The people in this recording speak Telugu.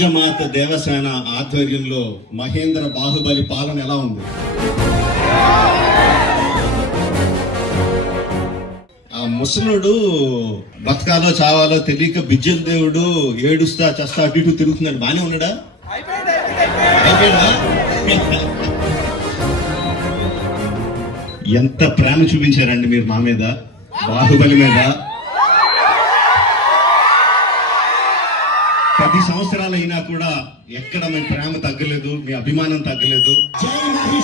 రాజమాత దేవసేన ఆధ్వర్యంలో మహేంద్ర బాహుబలి పాలన ఎలా ఉంది? ఆ ముసలుడు బతకాలో చావాలో తెలియక బిజ్జల దేవుడు ఏడుస్తా చస్తా అటు ఇటు తిరుగుతున్నాడు. బానే ఉన్నాడా? అయిపోయాడా? ఎంత ప్రేమ చూపించారండి మీరు మా మీద, బాహుబలి మీద. 10 సంవత్సరాలు అయినా కూడా ఎక్కడ మీ ప్రేమ తగ్గలేదు, మీ అభిమానం తగ్గలేదు. జై